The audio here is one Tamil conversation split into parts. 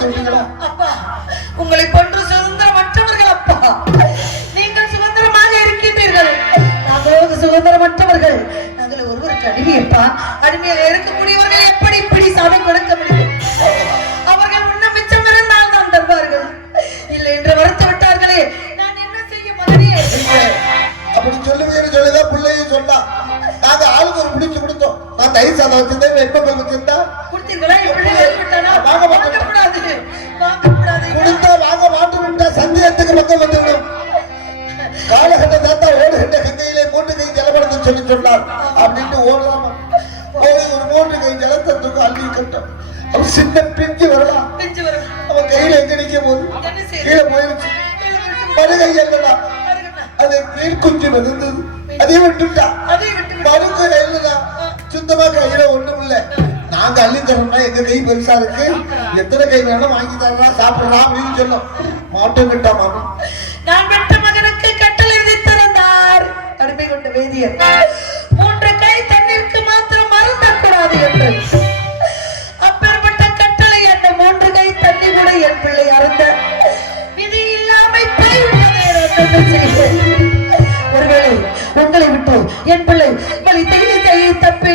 புடி சாதம் கொடுத்து விட்டீங்களா அப்பா உங்களை போன்று சுதந்திரமற்றவர்கள் அப்பா. நீங்கள் சுதந்திரமாக இருக்கின்றீர்கள். நாங்கள் சுதந்திரமற்றவர்கள் நாங்கள் ஒருவருக்கு அடிமை அப்பா. அடிமையாக இருக்கக்கூடியவர்கள் எப்படி இப்படி சாமி கொடுக்க முடியும்? அவர்கள் உன்ன மிச்சம் இருந்தால் தான் தருவார்கள். இல்லை என்று மறுத்து விட்டார்களே. நான் என்ன செய்ய மகனே அப்படி சொல்லுவீங்கன்னு சொல்லிதான் பிள்ளையும் சொன்னா நாங்க ஆளுக்கு ஒரு பிடிச்சு கொடுத்தோம். நான் தயிர் சாதம் வச்சிருந்தேன். வெப்பம் வச்சிருந்தா கொடுத்தீர்களா வாங்க மாட்டோம். வாங்கக்கூடாது. வாங்கக்கூடாது. கொடுத்தா வாங்க மாட்டு விட்டா சந்தேகத்துக்கு பக்கம் வந்துவிடும் காலகட்ட தாத்தா ஓடுகின்ற கங்கையிலே மூன்று கை ஜலபடத்தை சொல்லி சொன்னார். அப்படின்ட்டு ஓடலாமா? போய் ஒரு மூன்று கை ஜலத்தை தூக்க அள்ளி கட்டும். அவன் சின்ன பிஞ்சு வரலாம். அவன் கையில எங்க நிக்க செய்ய கீழே போயிருச்சு. படுகை இல்லடா அது மீன் குஞ்சு வந்தது விட்டுட்டா? அதை விட்டு விட்டு படுக்கை இல்லடா சுத்தமா கையில ஒண்ணும் இல்ல. நாங்க அள்ளி தரோம்னா எங்க கை பெருசா இருக்கு? எத்தனை கை வேணாலும் வாங்கி தரலாம் சாப்பிடலாம் அப்படின்னு சொல்லும். மாட்டம் கிட்ட மாமா நான் பெற்ற மகனுக்கு கட்டளை விதித்திருந்தார். கடுமை கொண்ட வேதியர். மூன்று கை தண்ணீருக்கு மாத்திரம் மறந்தக்கூடாது என்று. அப்பேற்பட்ட கட்டளை அந்த மூன்று கை தண்ணி கூட என் பிள்ளை அருந்த விதி இல்லாமல் ஒருவேளை உங்களை விட்டு? என் பிள்ளை உங்களை தெரிய தப்பி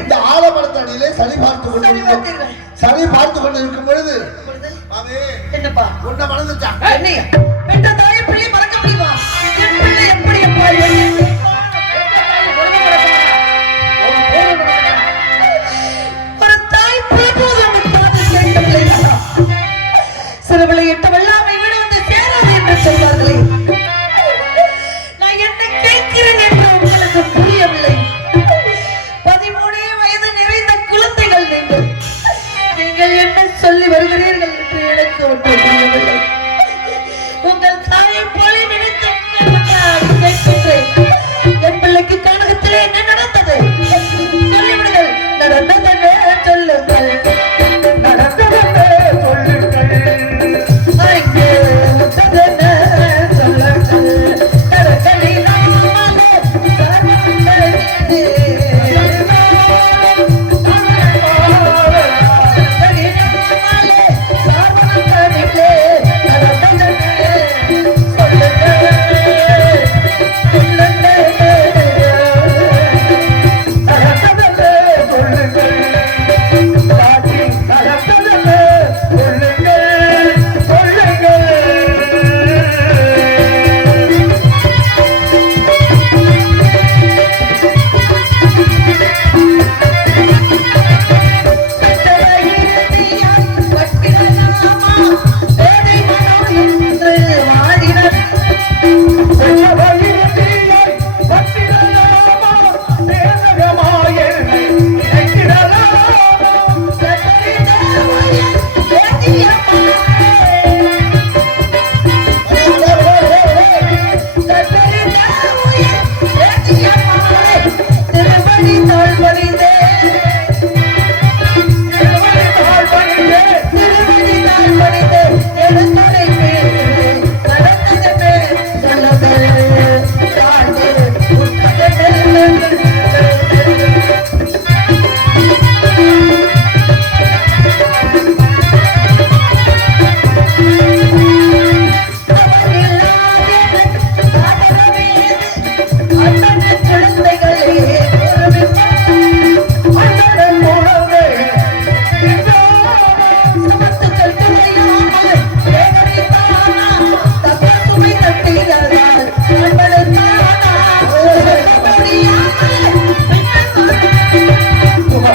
இந்த ஆலமரத்தடியிலே சளி பார்த்து கொண்டு சளி பார்த்து கொண்டு இருக்கும் பொழுது என்னப்பா? உன்னை மறந்துட்டான் என்னையா?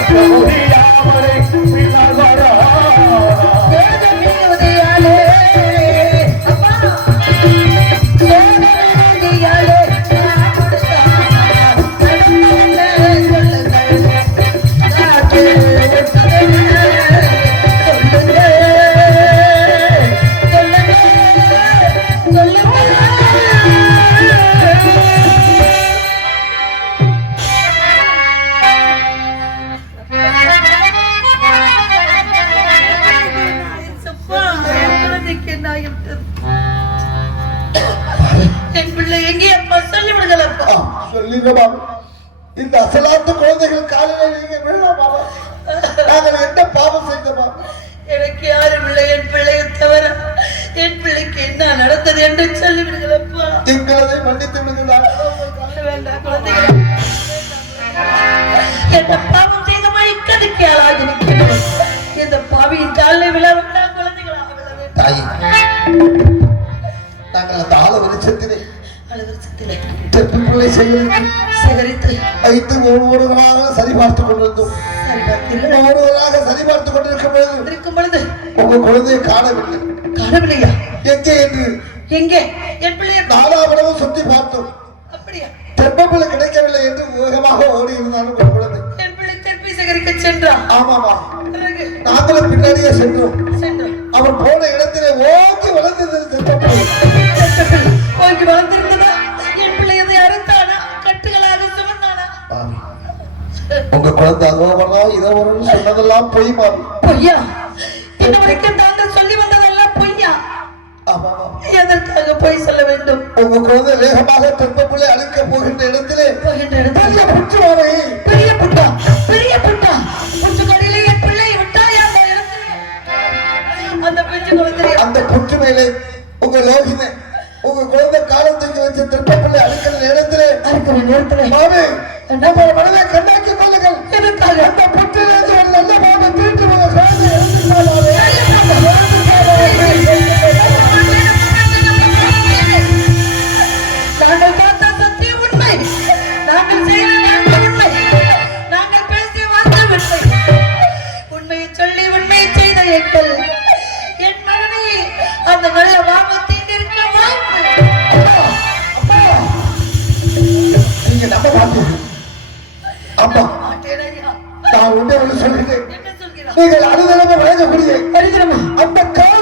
Hallelujah. என்ன பாவம் செய்தமாய் இக்கதுக்கு ஆளாகி நிற்கிறோம் இந்த பாவியின் காலில் விழ வேண்டாம் குழந்தைகளாக தாயி நாங்கள் அந்த ஆள வெளிச்சத்திலே தெற்கு பிள்ளை சேகரித்து ஐந்து ஒவ்வொருவராக கொண்டிருந்தோம் சரி பார்த்தீர்கள் ஒவ்வொருவராக சரிபார்த்துக் கொண்டிருக்கும் பொழுது இருக்கும் பொழுது உங்க குழந்தையை காணவில்லை காணவில்லையா எங்கே என்று எங்கே என் பிள்ளையை நாலாவிடமும் சுற்றி பார்த்தோம் தெப்பப்பிள்ளை கிடைக்கவில்லை என்று வேகமாக ஓடி இருந்தாலும் ஒரு குழந்தை. திருப்பி சேகரிக்க சென்றான். ஆமாமா. நாங்களும் பின்னாடியே சென்றோம். அவன் போன இடத்திலே ஓங்கி வளர்ந்தது வளர்ந்திருந்ததா? என் பிள்ளை எதை அறுத்தானா? கட்டுகளாக சுமந்தானா? உங்க குழந்தை அதோ வரலாம் இதோ வரணும் சொன்னதெல்லாம் பொய் மாமி பொய்யா? இன்ன வரைக்கும் தாங்கள் சொல்லி என்ன சொல்கிறார்? நீங்கள் அனுதலமை வழங்கக்கூடிய அந்த காசு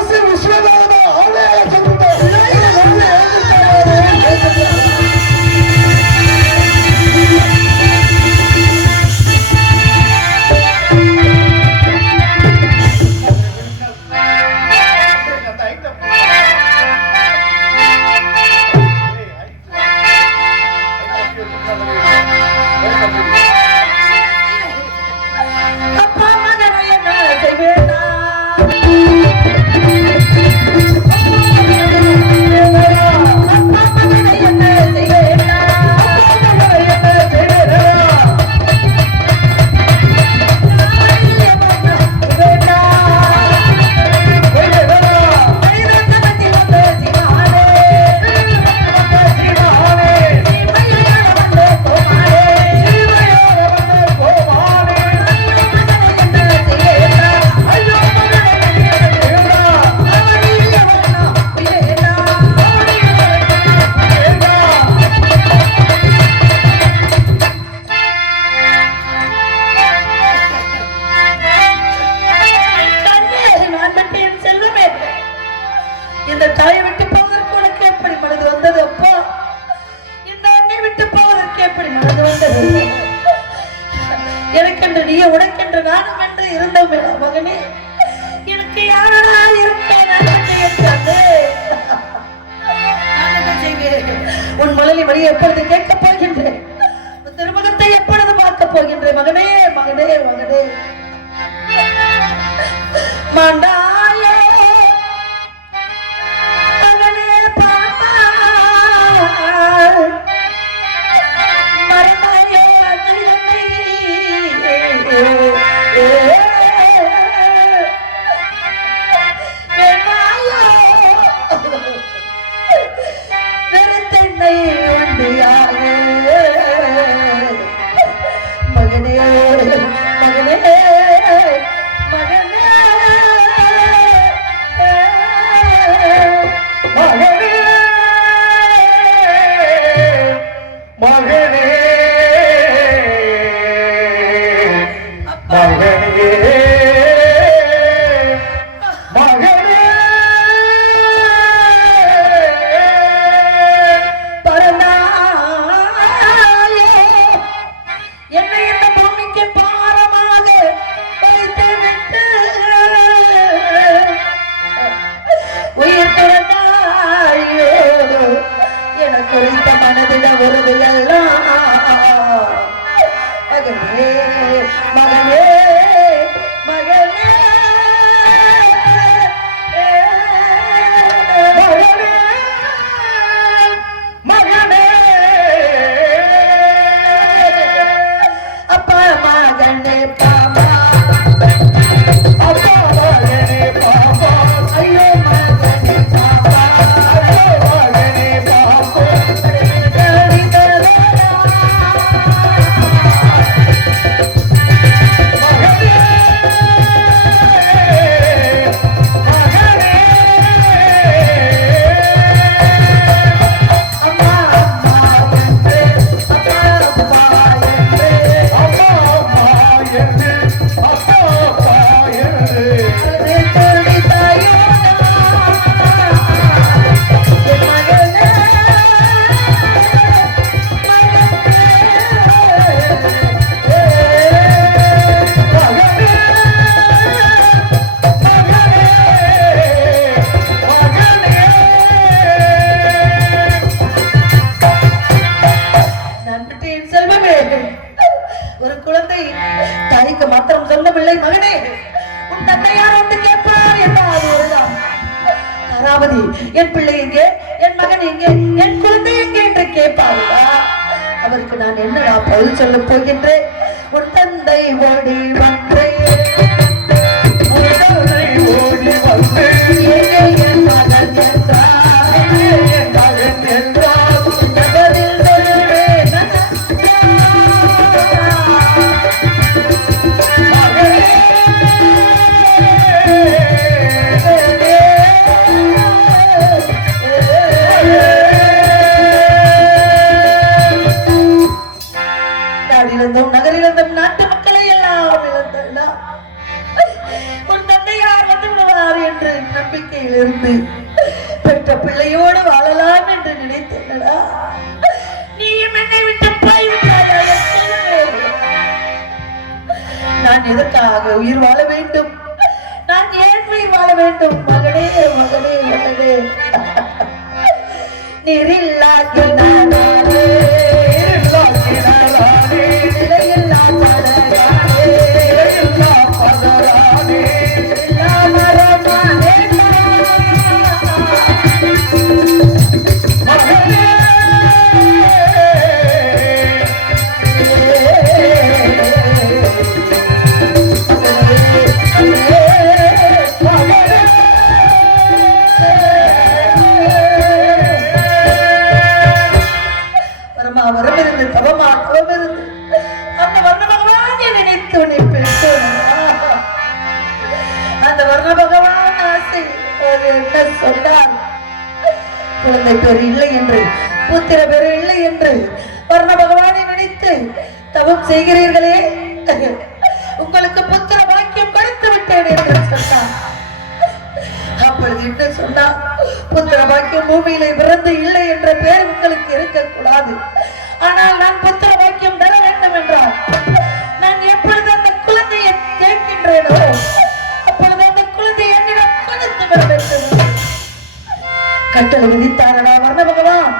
கட்டளை விதித்தாரடா வர்ண பகவான்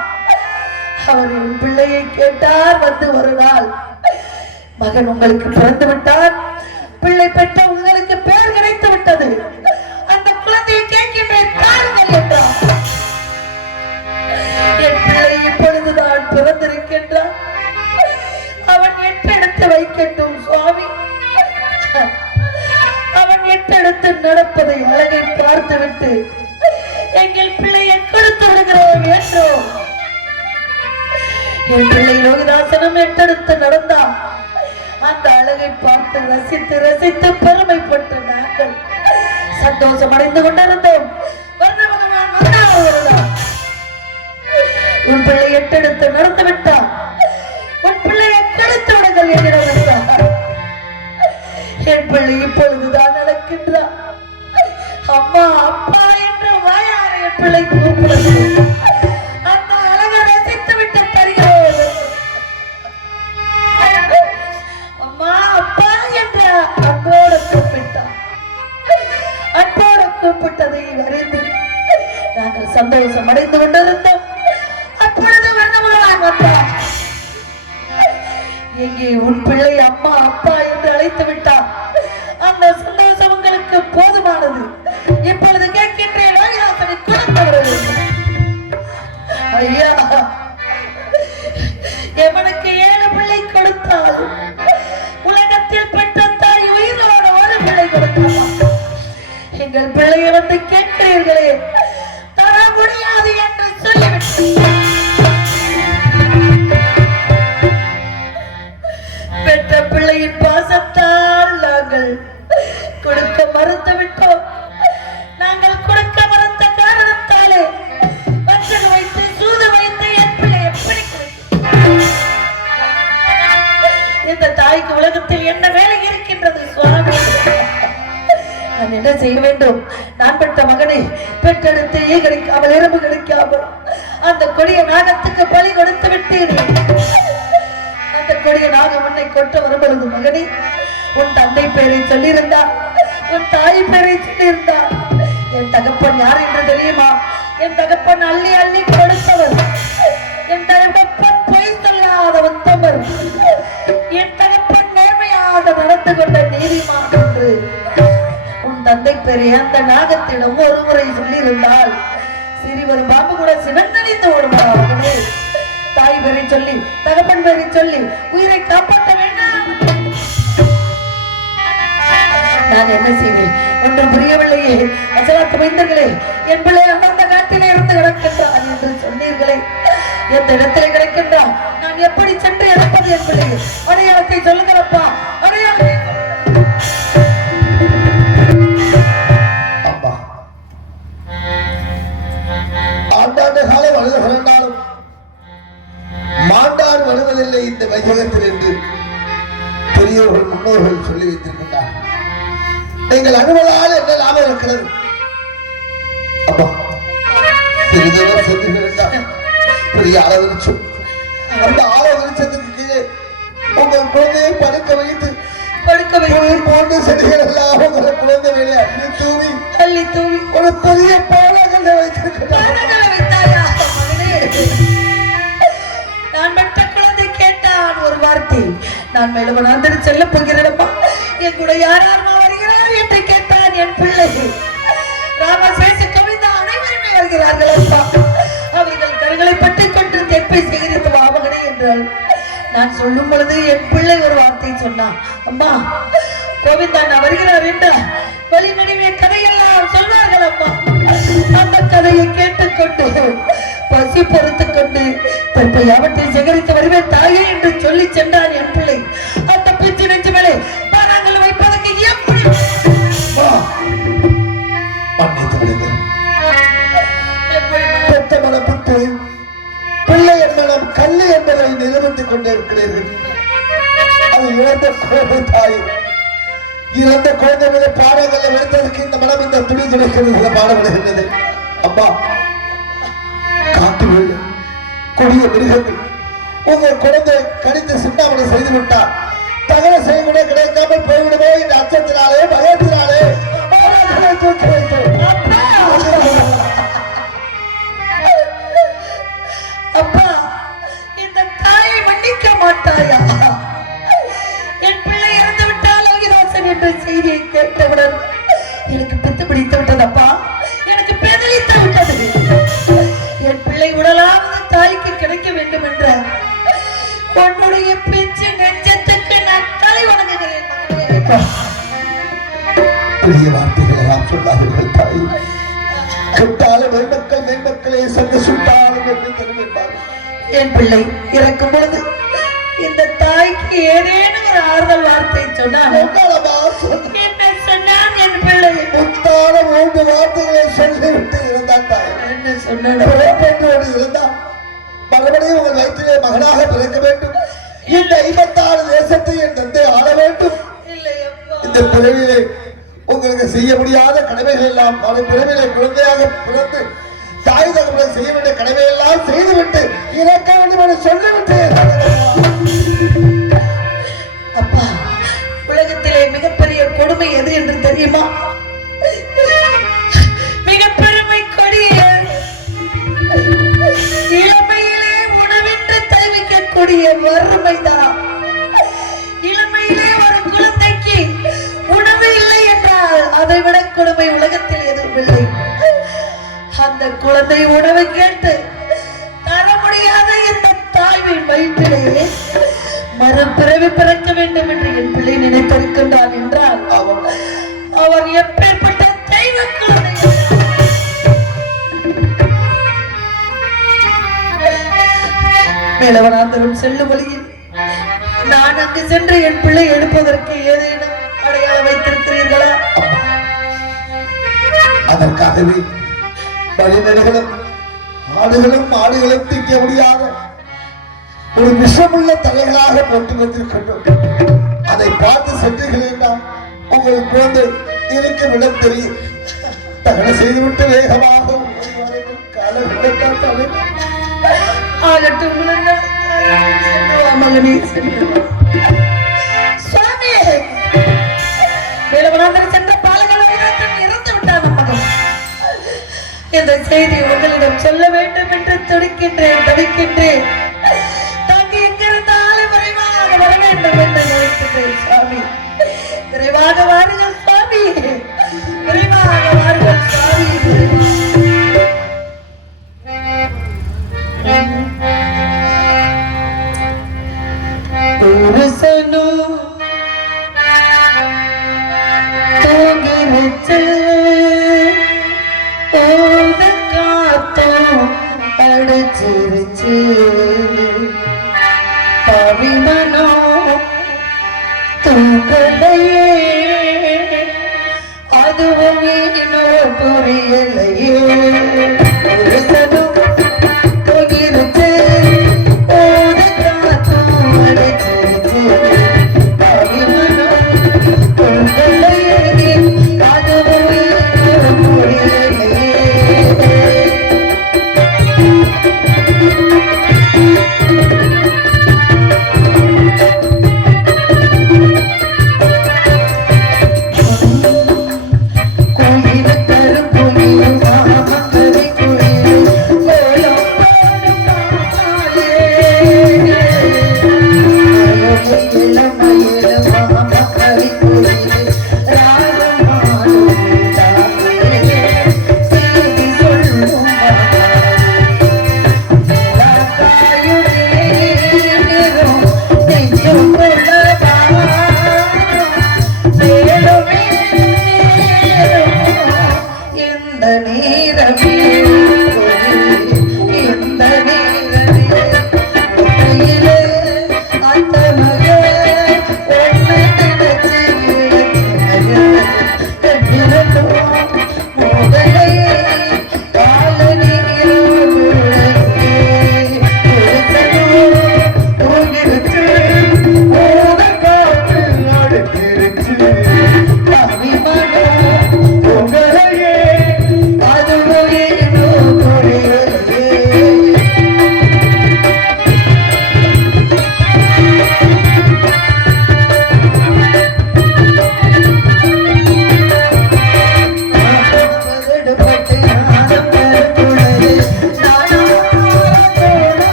அவர் என் பிள்ளையை கேட்டார் வந்து ஒரு நாள். மகன் உங்களுக்கு பிறந்து விட்டார். பிள்ளை பெற்ற உங்களுக்கு பேர் கிடைத்து விட்டது. அந்த குழந்தையை கேட்கின்றேன் தாருங்கள் என்றார். என் பிள்ளை இப்பொழுதுதான் பிறந்திருக்கின்றான். அவன் எட்டெடுத்து வைக்கட்டும் சுவாமி. அவன் எட்டெடுத்து நடப்பதை அழகை பார்த்துவிட்டு எங்கள் பிள்ளையை கொடுத்து விடுகிறோம் என்றோம் என் பிள்ளை யோகிதாசனம் எட்டெடுத்து நடந்தா அந்த அழகை பார்த்து ரசித்து ரசித்து பெருமைப்பட்டு நாங்கள் சந்தோஷம் அடைந்து கொண்டிருந்தோம் உன் பிள்ளை எட்டெடுத்து நடந்து விட்டார் உன் பிள்ளை எட்டெடுத்து விடுங்கள் என்கிறார் என் பிள்ளை இப்பொழுதுதான் நடக்கின்றார். அம்மா அப்பா என்று கூப்பிடுது. அந்த அழகை ரசித்து விட்டு அம்மா அப்பா என்ற அன்போடு அன்போடு கூப்பிட்டதை அறிந்து நாங்கள் சந்தோஷம் அடைந்து கொண்டிருந்தோம். அப்பொழுது வண்ணமுடன் வந்தார். எங்கே உன் பிள்ளை அப்பா அப்பா என்று அழைத்து விட்டார் அந்த சந்தோஷம் உங்களுக்கு போதுமானது. இப்பொழுது எங்கள் பிள்ளையை வந்து கேட்கிறீர்களே. தர முடியாது என்று சொல்லிவிட்டு பெற்ற பிள்ளையின் பாசத்தால் நாங்கள் கொடுக்க மறுத்துவிட்டோம். என்ன செய்ய வேண்டும். நான் பெற்ற மகனை பெற்றெடுத்து ஈகடிக்க அவள் எறும்பு கிடைக்காமல் அந்த கொடிய நாகத்துக்கு பலி கொடுத்து விட்டேன். அந்த கொடிய நாகம் உன்னை கொட்ட வரும்பொழுது மகனே உன் தந்தை பேரை சொல்லியிருந்தா உன் தாய் பேரை சொல்லியிருந்தா என் தகப்பன் யார் என்று தெரியுமா? என் தகப்பன் அள்ளி அள்ளி கொடுத்தவர். என் தகப்பன் பொய் சொல்லாத உத்தமர். தந்தை பெரிய அந்த நாகத்திடம் ஒரு முறை சொல்லியிருந்தால் சிறிவர் பாம்பு கூட சிவந்தளித்து ஓடுமா தாய் பெரிய சொல்லி தகப்பன் பெரிய சொல்லி உயிரை காப்பாற்ற வேண்டாம். நான் என்ன செய்வேன்? ஒன்றும் புரியவில்லையே. அசலாத்து மைந்தர்களே என் பிள்ளை அமர்ந்த காட்டிலே இருந்து கிடக்கின்றான் என்று சொன்னீர்களே. எந்த இடத்திலே கிடக்கின்றான் நான் எப்படி சென்று இறப்பது என் பிள்ளை அடையாளத்தை சொல்லுகிறப்பா காலம் அழுது பிறந்தாலும் மாண்டாடு வருவதில்லை இந்த வையகத்தில் என்று பெரியவர்கள் முன்னோர்கள் சொல்லி வைத்திருக்கின்றார் நீங்கள் அனுமதால் என்ன லாபம் இருக்கிறது? அப்பா சிறிதளவு சென்றுகிறார் பெரிய ஆழ விருட்சம் அந்த விருட்சத்துக்கு கீழே உங்கள் குழந்தையை படுக்க வைத்து படுக்க வை புல் போன்ற செடிகள் எல்லாம் உங்கள் குழந்தை மேலே அள்ளி தூவி தள்ளி தூவி ஒரு பெரிய பாலங்களை வைத்திருக்கிறார். நான் பெற்ற குழந்தை கேட்டான் ஒரு வார்த்தை. நான் மேலுவனாந்திரி செல்ல போகிறேனப்பா. என் கூட யார் யாருமா வருகிறார்? என்று கேட்டான் என் பிள்ளை. ராமசேஷ கவிதா அனைவருமே வருகிறார்கள் அப்பா அவர்கள் கருகளை பற்றி கொண்டு தெப்பை சேகரித்து வாமகனே என்றாள். நான் சொல்லும் பொழுது என் பிள்ளை ஒரு வார்த்தை சொன்னான். அம்மா கோவிந்தா நான் வருகிறார் என்றார் வழி கதையெல்லாம் சொன்னார்கள் அம்மா அந்த கதையை கேட்டுக்கொண்டு பசி பொறுத்து கொண்டு தற்போது அவற்றை சேகரித்து வருவேன் தாயே என்று சொல்லி சென்றான் என் பிள்ளை. அந்த பிச்சு நெஞ்சு மேலே பானாங்கள் வைப்பதற்கு எப்படி மனப்பட்டு பிள்ளை மனம் கல்லு என்பதை நிரூபித்துக் கொண்டிருக்கிறீர்கள். அது இழந்த குழந்தை தாய். இழந்த குழந்தை மீது பாடங்களை விழுந்ததற்கு இந்த மனம் இந்த துணி துடைக்கிறது பாடப்படுகின்றது. அப்பா பெரிய மிருகங்கள் உங்கள் குழந்தை கடித்து சிந்தாமணி செய்து விட்டார் தகவல் செய்யக்கூடிய கிடைக்காமல் போய்விடுமோ இந்த அச்சத்தினாலே பயத்தினாலே. அப்பா இந்த தாயை மன்னிக்க மாட்டாயா? என் பிள்ளை இறந்து விட்டால் ஆகிராசன் என்ற செய்தியை கேட்டவுடன் எனக்கு பித்து பிடித்து விட்டதப்பா வேண்டும் என்ற உன்னுடைய பிச்சு நெஞ்சத்துக்கு நான் தலை வணங்குகிறேன். பெரிய வார்த்தைகள் எல்லாம் சொன்னார்கள் தாய். கெட்டாலும் மென்மக்கள் மென்மக்களே சங்க சுட்டாலும் என்று என் பிள்ளை இறக்கும் பொழுது இந்த தாய்க்கு ஏதேனும் ஒரு ஆறுதல் வார்த்தை சொன்னானோ உங்களமா சொன்ன என்ன சொன்னான் என் பிள்ளை? முத்தான மூன்று வார்த்தைகளை சொல்லிவிட்டு இருந்தான் தாய். என்ன சொன்னானோ இருந்தான். மறுபடியும் உங்கள் வயிற்றிலே மகனாக பிறக்க வேண்டும். இந்த ஐம்பத்தாறு தேசத்தை என் தந்தை ஆள வேண்டும். இந்த பிறவிலே உங்களுக்கு செய்ய முடியாத கடமைகள் எல்லாம் பிறவிலே குழந்தையாக பிறந்து தாய் தகவலை செய்ய வேண்டிய கடமை எல்லாம் செய்துவிட்டு இறக்க வேண்டும் என்று சொல்லிவிட்டு. அப்பா உலகத்திலே மிகப்பெரிய கொடுமை எது என்று தெரியுமா? தவிக்கக்கூடிய வறுமைதான். இளமையிலே ஒரு குழந்தைக்கு உணவு இல்லை என்றால் அதை விட கொடுமை உலகத்தில் எதுவும் இல்லை. அந்த குழந்தை உணவு கேட்டு தர முடியாத இந்த தாய்வின் வயிற்றிலே மறுபிறவி பிறக்க வேண்டும் என்று என் பிள்ளை நினைத்திருக்கின்றான் என்றால் அவன் அவர் எப்படி மேலவனாந்தரம் செல்லும் வழியில் நான் அங்கு சென்று என் பிள்ளை எடுப்பதற்கு ஏதேனும் அடையாளம் வைத்திருக்கிறீர்களா? அதற்காகவே வழிநடுகளும் ஆடுகளும் ஆடுகளும் தீக்க முடியாத ஒரு விஷமுள்ள தலைகளாக போட்டு வந்திருக்கின்றோம் அதை பார்த்து சென்றீர்கள் உங்கள் குழந்தை இருக்கும் இடம் தெரியும். தகன செய்துவிட்டு வேகமாக காலம் வாருங்கள். ஆகட்டும் மகனே, சுவாமி சென்ற பாலகன் இறந்து விட்டான் மகன். இந்த செய்தி உங்களிடம் சொல்ல வேண்டும் என்று துடிக்கின்றேன் தடுக்கின்றேன். தாங்க எங்கிருந்தாலும் விரைவாக வர வேண்டும் என்று நினைக்கின்றேன் சுவாமி. விரைவாக வாரி ദർശനോ തകരച്ച് ഓത് കാത്തോ അടച്ചിരിച്ച് പവിമനോ തൂക്കടയോ